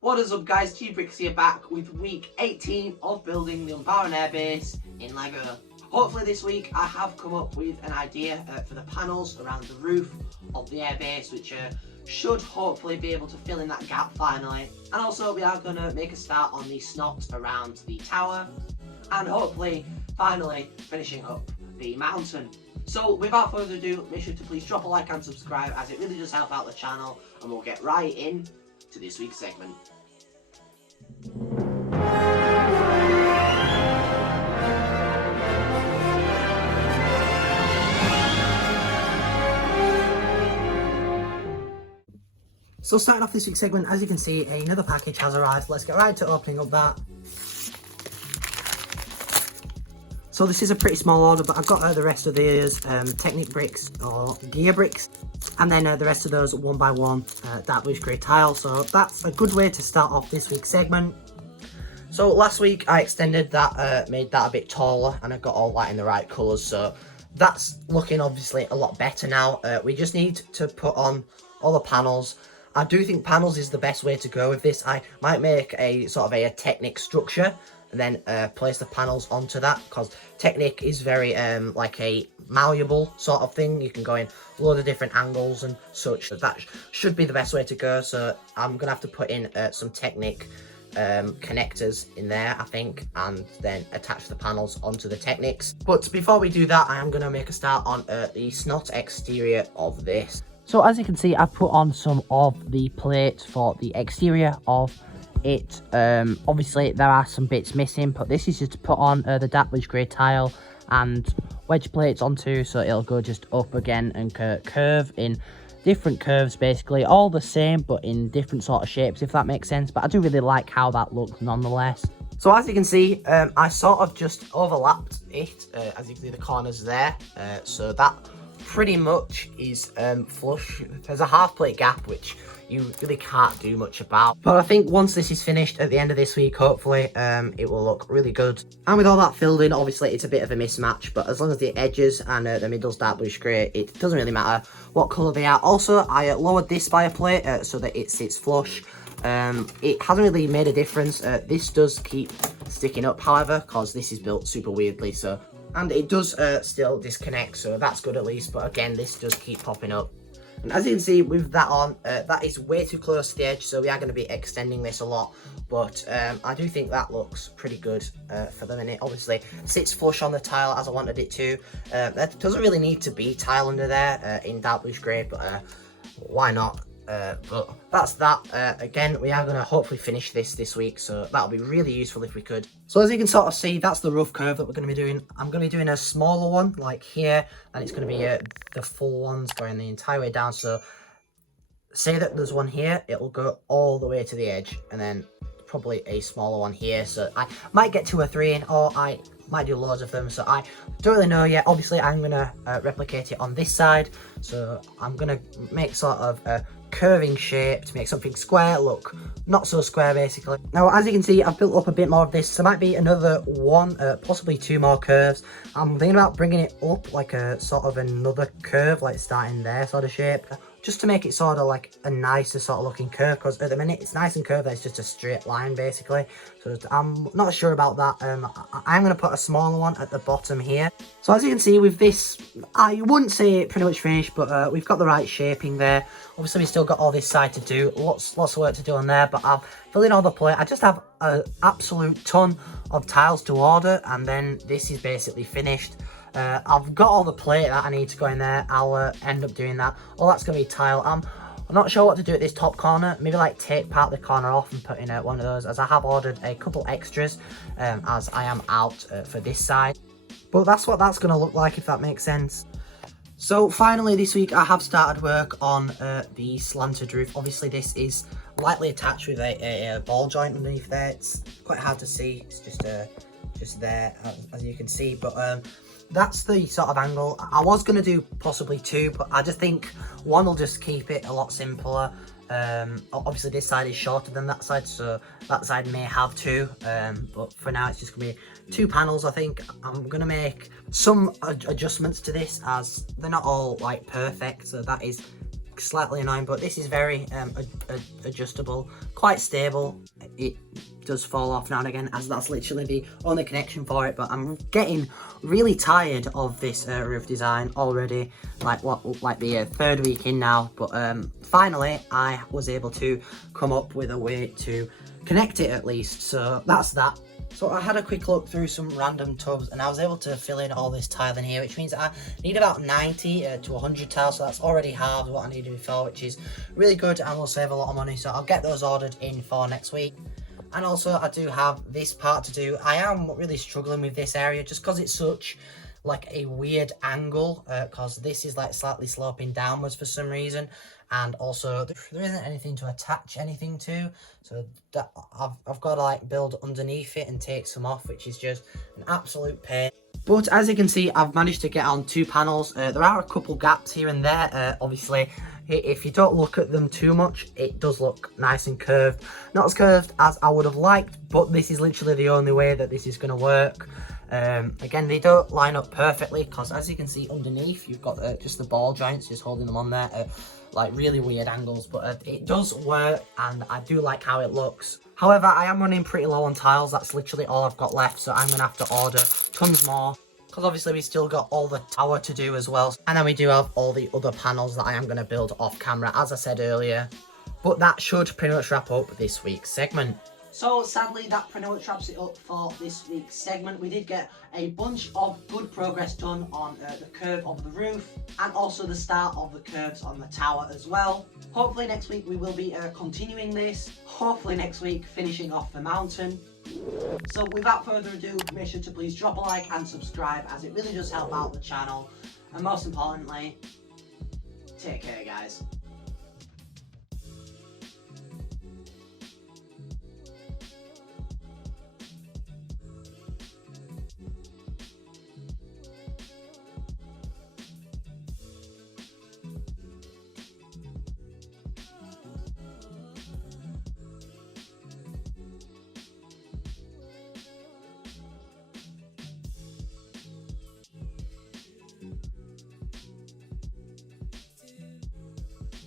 What is up guys, Brix here back with week 18 of building the Umbaran Airbase in LEGO. Hopefully this week I have come up with an idea for the panels around the roof of the airbase, which should hopefully be able to fill in that gap finally. And also we are going to make a start on the snot around the tower and hopefully finally finishing up the mountain. So without further ado, make sure to please drop a like and subscribe, as it really does help out the channel, and we'll get right in to this week's segment. So starting off this week's segment, as you can see, another package has arrived. Let's get right to opening up that. So this is a pretty small order, but I've got the rest of these Technic bricks or gear bricks, and then the rest of those one by one dark bluish grey tile. So that's a good way to start off this week's segment. So last week I extended that, made that a bit taller, and I got all that in the right colours. So that's looking obviously a lot better now. We just need to put on all the panels. I do think panels is the best way to go with this. I might make a sort of a Technic structure and then place the panels onto that, because Technic is very like a malleable sort of thing. You can go in a load of different angles and such. That should be the best way to go. So I'm gonna have to put in some Technic connectors in there, I think, and then attach the panels onto the Technics. But before we do that, I am gonna make a start on the snot exterior of this. So as you can see, I've put on some of the plates for the exterior of it. Obviously there are some bits missing, but this is just to put on the dark bluish grey tile and wedge plates onto, so it'll go just up again and curve in different curves, basically all the same but in different sort of shapes, if that makes sense. But I do really like how that looks nonetheless. So as you can see, I sort of just overlapped it, as you can see the corners there, so that pretty much is flush. There's a half plate gap which you really can't do much about, but I think once this is finished at the end of this week, hopefully it will look really good. And with all that filled in, obviously it's a bit of a mismatch, but as long as the edges and the middle's dark bluish grey, it doesn't really matter what colour they are. Also, I lowered this by a plate so that it sits flush. It hasn't really made a difference. This does keep sticking up, however, because this is built super weirdly, so, and it does still disconnect, so that's good at least. But again, this does keep popping up. And as you can see with that on, that is way too close to the edge, so we are going to be extending this a lot. But I do think that looks pretty good for the minute. Obviously, sits flush on the tile as I wanted it to. There doesn't really need to be tile under there in dark bluish grey, but why not? But that's that. Again, we are going to hopefully finish this week, so that'll be really useful if we could. So as you can sort of see, that's the rough curve that we're going to be doing. I'm going to be doing a smaller one like here, and it's going to be the full ones going the entire way down. So say that there's one here, it'll go all the way to the edge, and then probably a smaller one here. So I might get 2 or 3 in, or I might do loads of them, so I don't really know yet. Obviously I'm gonna replicate it on this side, so I'm gonna make sort of a curving shape to make something square look not so square, basically. Now as you can see, I've built up a bit more of this. There might be another one, possibly 2 more curves. I'm thinking about bringing it up like a sort of another curve, like starting there sort of shape, just to make it sort of like a nicer sort of looking curve, because at the minute it's nice and curved, it's just a straight line basically. So I'm not sure about that. I'm going to put a smaller one at the bottom here. So as you can see with this, I wouldn't say it pretty much finished, but we've got the right shaping there. Obviously we've still got all this side to do, lots of work to do on there, but I've filled in all the plate. I just have an absolute ton of tiles to order, and then this is basically finished. I've got all the plate that I need to go in there. I'll end up doing that. All that's going to be tile. I'm not sure what to do at this top corner. Maybe like take part of the corner off and put in one of those, as I have ordered a couple extras as I am out for this side. But that's what that's going to look like, if that makes sense. So finally this week I have started work on the slanted roof. Obviously this is lightly attached with a ball joint underneath there. It's quite hard to see. It's just there as you can see, but that's the sort of angle. I was going to do possibly 2, but I just think one will just keep it a lot simpler. Obviously this side is shorter than that side, so that side may have 2, but for now it's just going to be 2 panels. I think I'm going to make some adjustments to this, as they're not all like perfect, so that is slightly annoying, but this is very adjustable, quite stable. It does fall off now and again, as that's literally the only connection for it, but I'm getting really tired of this roof design already, like the third week in now. But finally I was able to come up with a way to connect it at least, so that's that. So I had a quick look through some random tubs and I was able to fill in all this tile in here, which means I need about 90 to 100 tiles, so that's already halved what I needed before, which is really good and will save a lot of money. So I'll get those ordered in for next week. And also I do have this part to do. I am really struggling with this area just because it's such like a weird angle, because this is like slightly sloping downwards for some reason, and also there isn't anything to attach anything to, so that I've got to like build underneath it and take some off, which is just an absolute pain. But as you can see, I've managed to get on 2 panels. There are a couple gaps here and there. Obviously, if you don't look at them too much, it does look nice and curved. Not as curved as I would have liked, but this is literally the only way that this is going to work. Again, they don't line up perfectly because, as you can see underneath, you've got just the ball joints just holding them on there at like really weird angles, but it does work and I do like how it looks. However, I am running pretty low on tiles. That's literally all I've got left, so I'm gonna have to order tons more, because obviously we still got all the tower to do as well, and then we do have all the other panels that I am going to build off camera, as I said earlier. But that should pretty much wrap up this week's segment. So sadly, that pretty much wraps it up for this week's segment. We did get a bunch of good progress done on the curve of the roof, and also the start of the curves on the tower as well. Hopefully next week we will be continuing this. Hopefully next week finishing off the mountain. So without further ado, make sure to please drop a like and subscribe, as it really does help out the channel. And most importantly, take care guys.